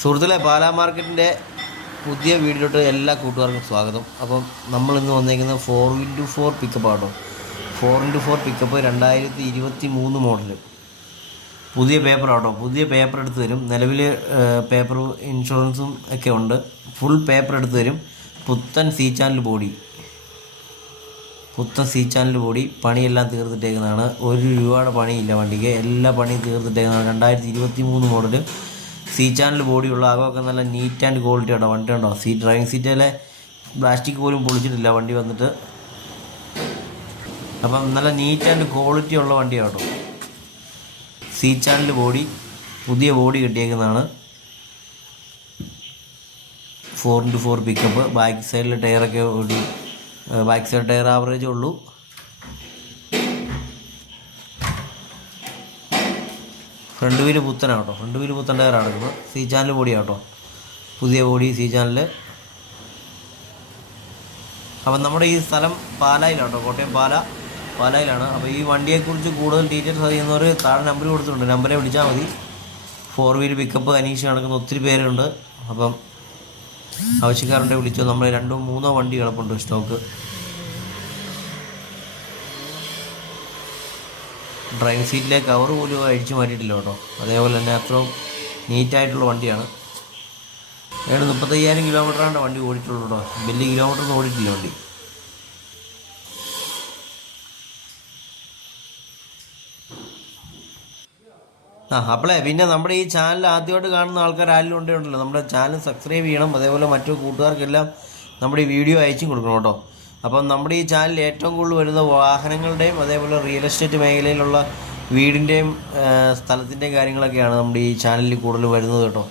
സുഹൃത്തുക്കളെ, പാലാ മാർക്കറ്റിൻ്റെ പുതിയ വീഡിയോയിലോട്ട് എല്ലാ കൂട്ടുകാർക്കും സ്വാഗതം. അപ്പം നമ്മളിന്ന് വന്നേക്കുന്നത് 4x4 പിക്കപ്പ് ആട്ടോ. 4x4 പിക്കപ്പ് 2023 മോഡൽ പുതിയ പേപ്പർ ആട്ടോ. പുതിയ പേപ്പർ എടുത്ത് തരും. നിലവിൽ പേപ്പർ ഇൻഷുറൻസും ഒക്കെ ഉണ്ട്. ഫുൾ പേപ്പർ എടുത്ത് തരും. പുത്തൻ സി ചാനൽ ബോഡി പണിയെല്ലാം തീർത്തിട്ടേക്കുന്നതാണ്. 1 രൂപയുടെ പണിയില്ല വണ്ടിക്ക്. എല്ലാ പണിയും തീർത്തിട്ടേക്കുന്നതാണ്. 2023 മോഡൽ സി ചാനൽ ബോഡിയുള്ള ആകമൊക്കെ നല്ല നീറ്റ് ആൻഡ് ക്വാളിറ്റി ആട്ടോ. വണ്ടി ഉണ്ടോ? ഡ്രൈവിംഗ് സീറ്റിലെ പ്ലാസ്റ്റിക് പോലും പൊളിച്ചിട്ടില്ല വണ്ടി വന്നിട്ട്. അപ്പം നല്ല നീറ്റ് ആൻഡ് ക്വാളിറ്റി ഉള്ള വണ്ടിയാട്ടോ. സി ചാനൽ ബോഡി, പുതിയ ബോഡി കിട്ടിയേക്കുന്നതാണ്. 4x4 pickup. ബാക്ക് സൈഡിൽ ടയറൊക്കെ ഓടി, ബാക്ക് സൈഡ് ടയർ ആവറേജ് ഉള്ളൂ. ഫ്രണ്ട് വീല് പുത്തനാട്ടോ. ഫ്രണ്ട് വീല് പുത്തൻ ടയർ നടക്കുന്നത്. സി ചാനൽ ബോഡി ആട്ടോ. പുതിയ ബോഡി സി ചാനൽ. അപ്പം നമ്മുടെ ഈ സ്ഥലം പാലായിലാട്ടോ. കോട്ടയം പാലായിലാണ്. അപ്പോൾ ഈ വണ്ടിയെക്കുറിച്ച് കൂടുതൽ ഡീറ്റെയിൽസ് അറിയുന്നവർ താഴെ നമ്പർ കൊടുത്തിട്ടുണ്ട്. നമ്പറെ വിളിച്ചാൽ മതി. 4 വീല് പിക്കപ്പ് അന്വേഷിച്ച് നടക്കുന്ന ഒത്തിരി പേരുണ്ട്. അപ്പം ആവശ്യക്കാരുണ്ടെ വിളിച്ചോ. നമ്മൾ 2-3 വണ്ടി കിടപ്പുണ്ട് സ്റ്റോക്ക്. ഡ്രൈവിംഗ് സീറ്റിലെ കവർ പോലും അഴിച്ചു മാറ്റിയിട്ടില്ല കേട്ടോ. അതേപോലെ തന്നെ അത്രയും നീറ്റായിട്ടുള്ള വണ്ടിയാണ്. 35,000 കിലോമീറ്ററാണ് വണ്ടി ഓടിയിട്ടുള്ളൂ കേട്ടോ. വലിയ കിലോമീറ്റർ ഓടിയിട്ടില്ല വണ്ടി. അപ്പോളേ പിന്നെ നമ്മുടെ ഈ ചാനൽ ആദ്യമായിട്ട് കാണുന്ന ആൾക്കാർ ആരെങ്കിലും ഉണ്ടല്ലോ, നമ്മുടെ ചാനൽ സബ്സ്ക്രൈബ് ചെയ്യണം. അതേപോലെ മറ്റു കൂട്ടുകാർക്കെല്ലാം നമ്മുടെ ഈ വീഡിയോ അയച്ചും കൊടുക്കണം കേട്ടോ. അപ്പം നമ്മുടെ ഈ ചാനൽ ഏറ്റവും കൂടുതൽ വരുന്ന വാഹനങ്ങളുടെയും അതേപോലെ റിയൽ എസ്റ്റേറ്റ് മേഖലയിലുള്ള വീടിൻ്റെയും സ്ഥലത്തിൻ്റെയും കാര്യങ്ങളൊക്കെയാണ് നമ്മുടെ ഈ ചാനലിൽ കൂടുതൽ വരുന്നത് കേട്ടോ.